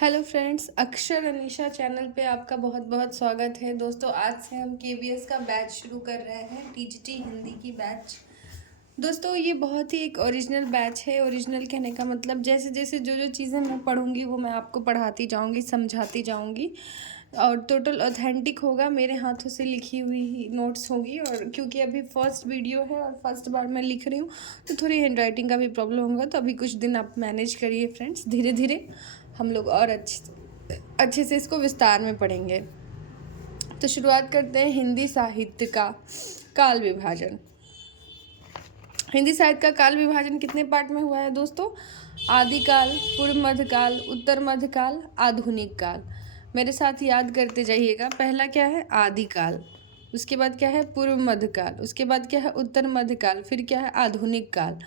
Hello friends, अक्षर Anisha channel पे आपका बहुत बहुत स्वागत है। दोस्तों, आज से हम केबीएस का बैच शुरू कर रहे हैं, टीजीटी हिंदी की बैच। दोस्तों, ये बहुत ही एक ओरिजिनल बैच है। ओरिजिनल कहने का मतलब जैसे जैसे जो जो चीज़ें मैं पढ़ूंगी वो मैं आपको पढ़ाती जाऊंगी, समझाती जाऊंगी और टोटल ऑथेंटिक होगा। मेरे हाथों से लिखी हुई नोट्स होगी। और क्योंकि अभी फर्स्ट वीडियो है और फर्स्ट बार मैं लिख रही हूँ तो थोड़ी हैंड राइटिंग का भी प्रॉब्लम होगा, तो अभी कुछ दिन आप मैनेज करिए फ्रेंड्स। धीरे धीरे हम लोग और अच्छे से इसको विस्तार में पढ़ेंगे। तो शुरुआत करते हैं हिंदी साहित्य का काल विभाजन। हिंदी साहित्य का काल विभाजन कितने पार्ट में हुआ है दोस्तों? आदिकाल, पूर्व मध्यकाल, उत्तर मध्यकाल, आधुनिक काल। मेरे साथ याद करते जाइएगा। पहला क्या है? आदिकाल। उसके बाद क्या है? पूर्व मध्यकाल। उसके बाद क्या है? उत्तर मध्यकाल। फिर क्या है? आधुनिक काल।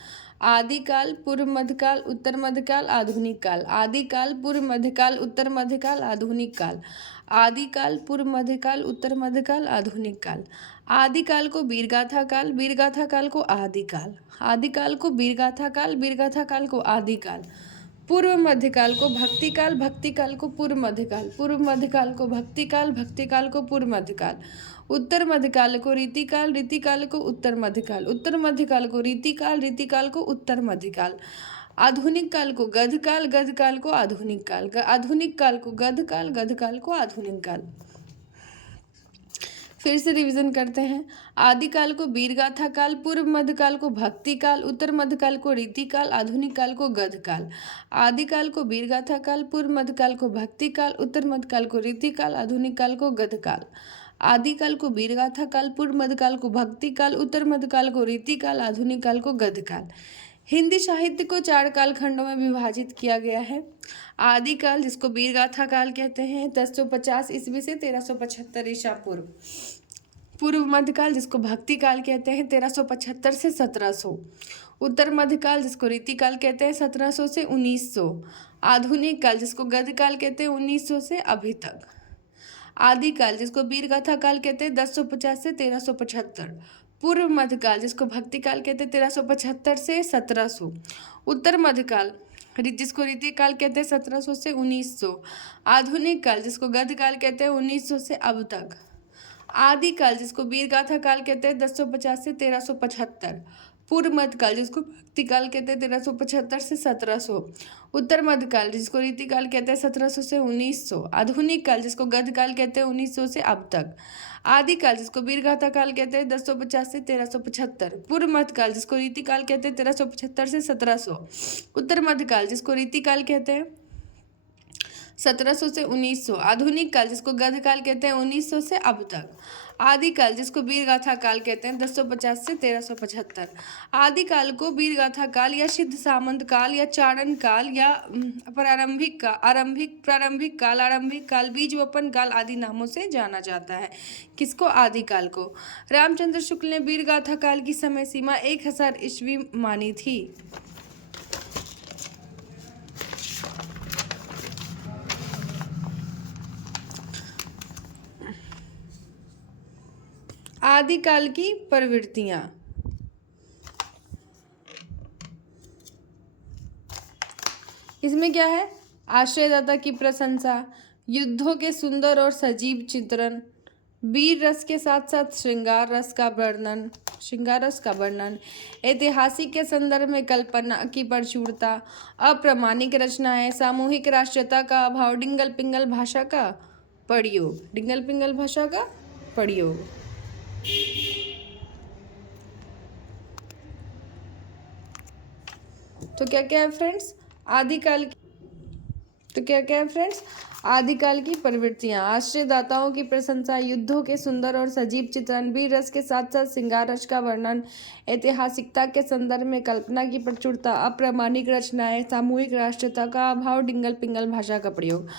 आदिकाल, पूर्व मध्यकाल, उत्तर मध्यकाल, आधुनिक काल। आदिकाल, पूर्व मध्यकाल, उत्तर मध्यकाल, आधुनिक काल। आदिकाल, पूर्व मध्यकाल, उत्तर मध्यकाल, आधुनिक काल। आदिकाल को वीरगाथा काल, वीरगाथा काल को आदिकाल, आदिकाल को वीरगाथा काल, वीरगाथा काल को आदिकाल। पूर्व मध्यकाल को भक्तिकाल, भक्तिकाल को पूर्व मध्यकाल, पूर्व मध्यकाल को भक्तिकाल, भक्तिकाल को पूर्व मध्यकाल। उत्तर मध्यकाल को रीतिकाल, रीतिकाल को उत्तर मध्यकाल, उत्तर मध्यकाल को रीतिकाल, रीतिकाल को उत्तर मध्यकाल। आधुनिक काल को गधकाल, गधकाल को आधुनिक काल, आधुनिक काल को गधकाल, गधकाल को आधुनिक काल। फिर से रिवीजन करते हैं। आदिकाल को वीरगाथा काल, पूर्व मध्यकाल को भक्ति काल, उत्तर मध्यकाल को रीतिकाल, आधुनिक काल को गधकाल। आदिकाल को वीरगाथा काल, पूर्व मध्यकाल को भक्ति काल, उत्तर मध्यकाल को रीतिकाल, आधुनिक काल को गधकाल। आदिकाल को वीरगाथा काल, पूर्व मध्यकाल को भक्ति काल, उत्तर मध्यकाल को रीतिकाल, आधुनिक काल को गधकाल। हिंदी साहित्य को 4 कालखंडों में विभाजित किया गया है। आदिकाल, जिसको वीरगाथा काल कहते हैं, 1050 ईस्वी से 1375 ईसा पूर्व। पूर्व मध्यकाल, जिसको भक्ति काल कहते हैं, 1375 से 1700। उत्तर मध्यकाल, जिसको रीतिकाल कहते हैं, 1700 से 1900। आधुनिक काल, जिसको गधकाल कहते हैं, 1900 से अभी तक। आदिकाल, जिसको वीरगाथा काल कहते हैं, 1050 से 1375। पूर्व मध्यकाल, जिसको भक्ति काल कहते हैं, 1375 से 1700। उत्तर मध्यकाल, जिसको रीतिकाल कहते हैं, 1700 से 1900। आधुनिक काल, जिसको गधकाल कहते हैं, 1900 से अब तक। आदिकाल, जिसको वीरगाथा काल कहते हैं, 1050 से 1375। पूर्व मध्यकाल, जिसको भक्ति काल कहते हैं, 1375 से 1700। उत्तर मध्यकाल, जिसको रीतिकाल कहते हैं, 1700 से 1900। आधुनिक काल, जिसको गधकाल कहते हैं, 1900 से अब तक। आदिकाल, जिसको वीरगाथा काल कहते हैं, 1050 से 1375। पूर्व मध्यकाल, जिसको रीतिकाल कहते हैं, 1375 से 1700। उत्तर मध्यकाल, जिसको रीतिकाल कहते हैं, 1700 से 1900। आधुनिक काल, जिसको गधकाल कहते हैं, 1900 से अब तक। आदिकाल, जिसको वीरगाथा काल कहते हैं, 1050 से 1375। आदिकाल को वीरगाथा काल या सिद्ध सामंत काल या चारण काल या प्रारंभिक काल, आरंभिक काल, बीज वपन काल आदि नामों से जाना जाता है। किसको? आदिकाल को। रामचंद्र शुक्ल ने वीरगाथा काल की समय सीमा 1000 ईस्वी मानी थी। आदिकाल की प्रवृत्तियां। इसमें क्या है? आश्रयदाता की प्रशंसा, युद्धों के सुंदर और सजीव चित्रण, वीर रस के साथ साथ श्रृंगार रस का वर्णन, ऐतिहासिक के संदर्भ में कल्पना की प्रचुरता, अप्रामाणिक रचनाएं, सामूहिक राष्ट्रीयता का अभाव, डिंगल पिंगल भाषा का प्रयोग। तो क्या क्या है फ्रेंड्स? आदिकाल की प्रवृत्तियां, आश्रयदाताओं की प्रशंसा, युद्धों के सुंदर और सजीव चित्रण, वीर रस के साथ साथ श्रृंगार रस का वर्णन, ऐतिहासिकता के संदर्भ में कल्पना की प्रचुरता, अप्रामाणिक रचनाएं, सामूहिक राष्ट्रीयता का अभाव, डिंगल पिंगल भाषा का प्रयोग।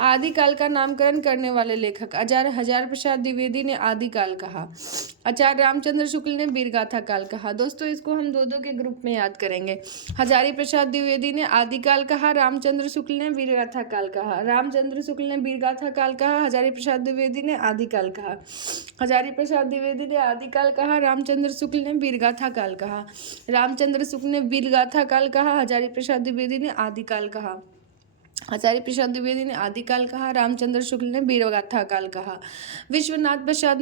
आदिकाल का नामकरण करने वाले लेखक: आचार्य हजारी प्रसाद द्विवेदी ने आदिकाल कहा, आचार्य रामचंद्र शुक्ल ने वीरगाथा काल कहा। दोस्तों, इसको हम दो के ग्रुप में याद करेंगे। हजारी प्रसाद द्विवेदी ने आदिकाल कहा, रामचंद्र शुक्ल ने वीरगाथा काल कहा। रामचंद्र शुक्ल ने वीरगाथा काल कहा, हजारी प्रसाद द्विवेदी ने आदिकाल कहा। हजारी प्रसाद द्विवेदी ने आदिकाल कहा, रामचंद्र शुक्ल ने वीरगाथा काल कहा। रामचंद्र शुक्ल ने वीरगाथा काल कहा, हजारी प्रसाद द्विवेदी ने आदिकाल कहा। आचार्य प्रसाद द्विवेदी ने आदिकाल कहा, रामचंद्र शुक्ल ने वीरगाथा काल कहा, विश्वनाथ प्रसाद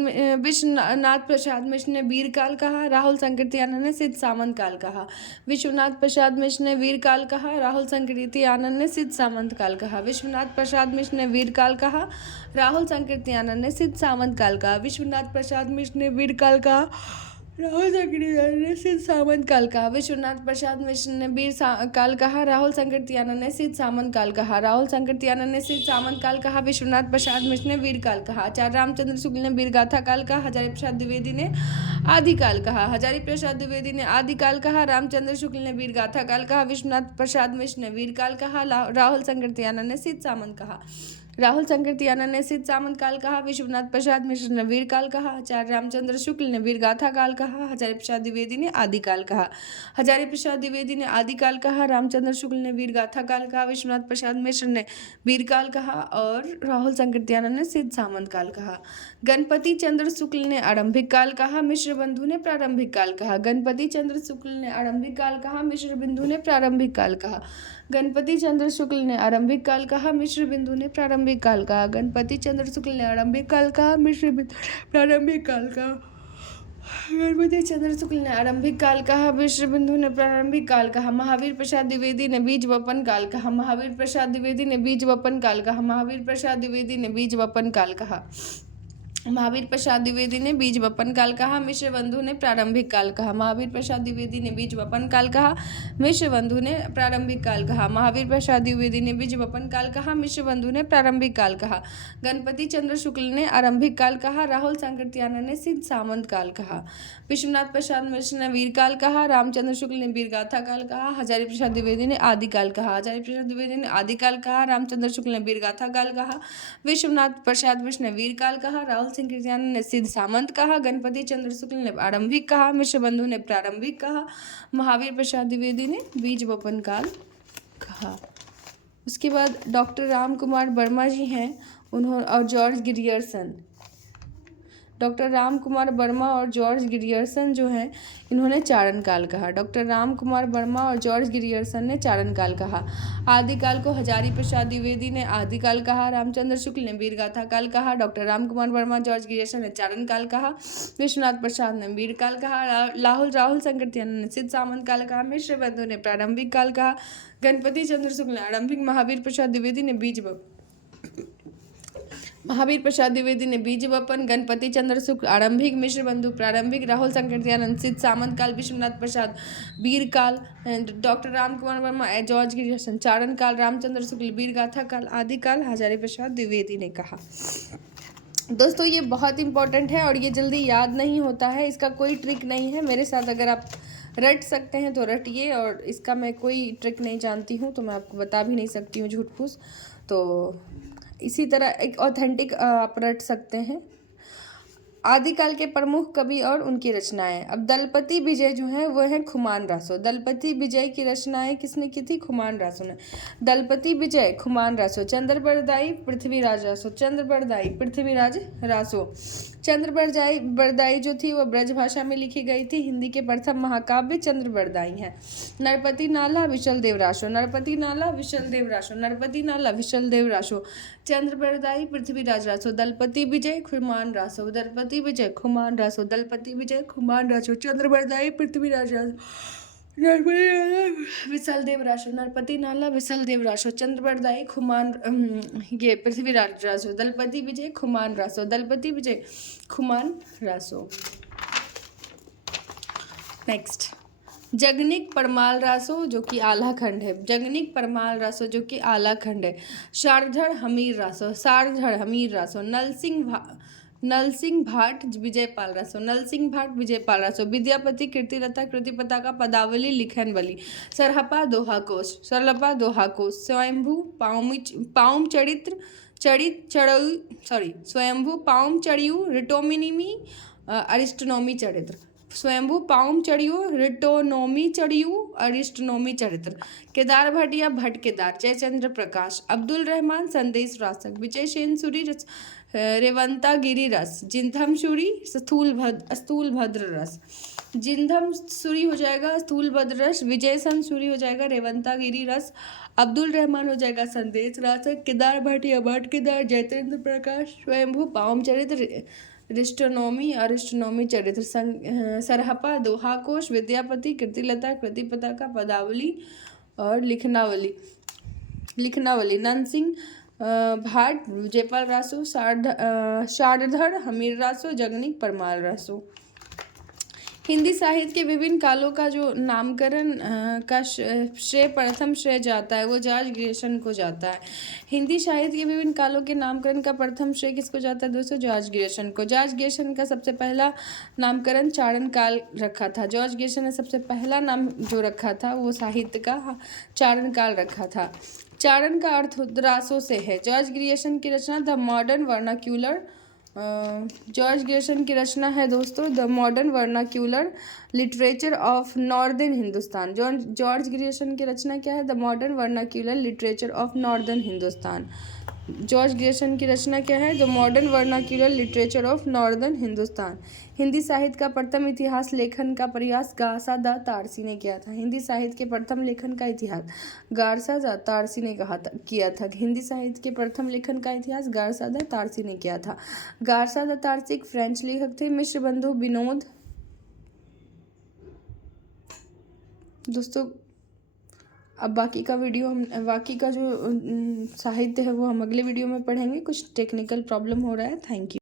मिश्र ने वीरकाल कहा, राहुल संकीर्तियानंद ने सिद्ध सामंत काल कहा। विश्वनाथ प्रसाद मिश्र ने वीरकाल कहा, राहुल संकीर्तियानंद ने सिद्ध सामंत काल कहा। विश्वनाथ प्रसाद मिश्र ने वीरकाल कहा, राहुल संकीर्तियानंद ने सिद्ध सामंत काल कहा। विश्वनाथ प्रसाद मिश्र ने वीरकाल कहा, राहुल संकीर्तियानंद ने सिद्ध सामंत काल कहा। विश्वनाथ प्रसाद मिश्र ने वीर काल कहा, राहुल संकीर्तियानंद ने सिद्ध सामंत काल कहा। राहुल संकीर्तियानंद ने सिद्ध सामंत काल कहा। विश्वनाथ प्रसाद मिश्र ने वीर काल कहा। आचार्य रामचंद्र शुक्ल ने वीरगाथा काल कहा। हजारी प्रसाद द्विवेदी ने आदिकाल कहा। हजारी प्रसाद द्विवेदी ने आदिकाल कहा, रामचंद्र शुक्ल ने वीरगाथा काल कहा। विश्वनाथ प्रसाद मिश्र ने वीरकाल कहा। राहुल संकीर्तियानंद ने सिद्ध सामंत कहा। राहुल संकीर्तियानंद ने सिद्ध सामंत काल कहा। विश्वनाथ प्रसाद मिश्र ने वीर काल कहा। आचार्य रामचंद्र शुक्ल ने वीरगाथा काल कहा। हजारी प्रसाद द्विवेदी ने आदिकाल कहा। हजारी प्रसाद द्विवेदी ने आदिकाल कहा, रामचंद्र शुक्ल ने वीरगाथा काल कहा। विश्वनाथ प्रसाद मिश्र ने वीरकाल कहा और राहुल संकीर्तियानंद ने सिद्ध सामंत काल कहा। गणपति चंद्र शुक्ल ने आरंभिक काल कहा। मिश्र बंधु ने प्रारंभिक काल कहा। गणपति चंद्र शुक्ल ने आरंभिक काल कहा। मिश्र बिंदु ने प्रारंभिक काल कहा। गणपति चंद्र शुक्ल ने आरंभिक काल कहा। मिश्र बिंदु ने प्रारंभिक काल कहा। गणपति चंद्र शुक्ल ने आरंभिक काल कहा। मिश्र बिंदु प्रारंभिक काल कहा। गणपति चंद्र शुक्ल ने आरंभिक काल कहा। मिश्र बिंदु ने प्रारंभिक काल कहा। महावीर प्रसाद द्विवेदी ने बीज वपन काल कहा। महावीर प्रसाद द्विवेदी ने बीज वपन काल कहा। महावीर प्रसाद द्विवेदी ने बीज वपन काल कहा। महावीर प्रसाद द्विवेदी ने बीज वपन काल कहा। मिश्र बंधु ने प्रारंभिक काल कहा। महावीर प्रसाद द्विवेदी ने बीज वपन काल कहा। मिश्र बंधु ने प्रारंभिक काल कहा। महावीर प्रसाद द्विवेदी ने बीज वपन काल कहा। मिश्र बंधु ने प्रारंभिक काल कहा। गणपति चंद्र शुक्ल ने आरंभिक काल कहा। राहुल संकीर्तियानंद ने सिद्ध सामंत काल कहा। विश्वनाथ प्रसाद मिश्र ने वीर काल कहा। रामचंद्र शुक्ल ने वीरगाथा काल कहा। हजारी प्रसाद द्विवेदी ने आदिकाल कहा। हजारी प्रसाद द्विवेदी ने आदिकाल कहा। रामचंद्र शुक्ल ने वीरगाथा काल कहा। विश्वनाथ प्रसाद मिश्र ने वीर काल कहा। राहुल संकीर्तियानंद ने सिद्ध सामंत कहा। गणपति चंद्र शुक्ल ने आरंभिक कहा। मिश्र बंधु ने प्रारंभिक कहा। महावीर प्रसाद द्विवेदी ने बीज वपन काल कहा। उसके बाद डॉक्टर राम कुमार वर्मा जी हैं, उन्होंने और George Grierson. Doctor Ram Kumar Verma और जॉर्ज गिरियर्सन जो हैं, इन्होंने चारण काल कहा। डॉक्टर राम कुमार वर्मा और जॉर्ज गिरियर्सन ने चारण काल कहा। आदिकाल को हजारी प्रसाद द्विवेदी ने आदिकाल कहा। रामचंद्र शुक्ल ने वीरगाथा काल कहा। Doctor Ram Kumar Verma George Grierson ने चारण काल कहा। विश्वनाथ प्रसाद ने वीर काल कहा। राहुल संकीर्तियानंद ने सिद्ध सामंत काल कहा। मिश्र बंधु ने प्रारंभिक काल कहा। गणपति चंद्र शुक्ल ने आरंभिक। महावीर प्रसाद द्विवेदी ने बीज महावीर प्रसाद द्विवेदी ने बीज वपन। गणपति चंद्र शुक्ल आरंभिक। मिश्र बंधु प्रारंभिक। राहुल संकीर्तियानंद सिद्ध सामंत काल। विश्वनाथ प्रसाद वीर काल। Doctor Ram Kumar Verma George Grierson चारण काल। रामचंद्र शुक्ल वीरगाथा काल। आदिकाल हजारी प्रसाद द्विवेदी ने कहा। दोस्तों ये बहुत इंपॉर्टेंट है और ये जल्दी याद नहीं होता है, इसका कोई ट्रिक नहीं है। मेरे साथ अगर आप रट सकते हैं तो रटिए, और इसका मैं कोई ट्रिक नहीं जानती हूँ तो मैं आपको बता भी नहीं सकती हूँ झूठ फूस। तो इसी तरह एक ऑथेंटिक आप रट सकते हैं। आदिकाल के प्रमुख कवि और उनकी रचनाएं। अब दलपति विजय जो है वो है खुमान रासो। दलपति विजय की रचनाएं किसने की थी? खुमान रासो ने। दलपति विजय खुमान रासो। चंद्रबरदाई पृथ्वीराज रासो। चंद्रबरदाई पृथ्वीराज रासो। चंद्रबरदाई जो थी वो ब्रज भाषा में लिखी गई थी। हिंदी के प्रथम महाकाव्य चंद्रबरदाई हैं। नरपति नाला विशल देव रासो। नरपति नाला विशल देव रासो। नरपति नाला विशल देव रासो। चंद्रबरदाई पृथ्वीराज रासो। दलपति विजय खुमान रासो। दलपति विजय खुमान रासो। दलपति विजय खुमान रासो। चंद्रबरदाई पृथ्वीराज रासो। नरपति नाला विशल देव रासो। नरपति नाला विशल देव रासो। चंद्रबरदाई खुमान ये पृथ्वीराज रासो। दलपति विजय खुमान रासो। दलपति विजय खुमान रासो। नेक्स्ट जगनिक परमाल रासो जो कि आला खंड है। जगनिक परमाल रासो जो कि आला खंड है। शारधड़ हमीर रासो। शारधड़ हमीर रासो। नलसिंह भाट विजयपाल रासो। नलसिंह भाट विजयपाल रासो। विद्यापति कीर्तिलता कृतिपता का पदावली लिखन बली। सरहपा दोहा कोश। सरलपा दोहा कोश। स्वयंभू पाउम चरित्र स्वयंभू पाउम चढ़ियू रिटोमिनिमी अरिस्टोनॉमी चरित्र। स्वयंभू पाउम चढ़ियो, रिटोनोमी चढ़ियो, अरिस्टोनोमी चरित्र। केदार भट्ट या भट्ट केदार, जयचंद्र प्रकाश, अब्दुल रहमान, संदेश रासक, विजय सेन सूरी, रेवंता गिरी रस, जिंधम सूरी, स्थूल भद्र रस। जिंधम सूरी हो जाएगा स्थूल भद्र रस, विजय सन सूरी हो जाएगा रेवंता गिरी रस, अब्दुल रहमान हो जाएगा संदेश रासक, केदार भट्ट या भट्ट केदार, जयचंद्र प्रकाश, स्वयंभू पाउम चरित्र, रिस्टोनोमी अरिस्टोनोमी चरित्र, सरहपा, दोहा कोश, विद्यापति, कृतिलता, कृतिपताका, पदावली और लिखनावली, ननसिंह भाट, जयपाल रासो, शारदधर, हमीर रासो, जगनीक, परमाल रासो। हिंदी साहित्य के विभिन्न कालों का जो नामकरण का श्रेय प्रथम श्रेय जाता है वो जॉर्ज ग्रियर्सन को जाता है। हिंदी साहित्य के विभिन्न कालों के नामकरण का प्रथम श्रेय किसको जाता है दोस्तों? जॉर्ज ग्रियर्सन को। जॉर्ज ग्रियर्सन का सबसे पहला नामकरण चारण काल रखा था। जॉर्ज ग्रियर्सन ने सबसे पहला नाम जो रखा था वो साहित्य का चारण काल रखा था। चारण का अर्थ रासों से है। जॉर्ज ग्रियर्सन की रचना the modern vernacular, George Grierson की रचना है दोस्तों the modern vernacular literature of northern Hindustan. George Grierson की रचना क्या है? The modern vernacular literature of northern Hindustan. George Grierson की रचना क्या है? The modern vernacular literature of northern Hindustan. Hindi साहित्य का प्रथम इतिहास लेखन का प्रयास गारसा द तारसी ने किया था। हिंदी साहित्य के प्रथम लेखन का इतिहास गारसा द तारसी ने किया था। हिंदी साहित्य के प्रथम लेखन का इतिहास गारसा द तारसी ने किया था। गारसा द तारसी एक फ्रेंच लेखक थे। मिश्र बंधु विनोद। दोस्तों अब बाकी का जो साहित्य है वो हम अगले वीडियो में पढ़ेंगे। कुछ टेक्निकल प्रॉब्लम हो रहा है। Thank you.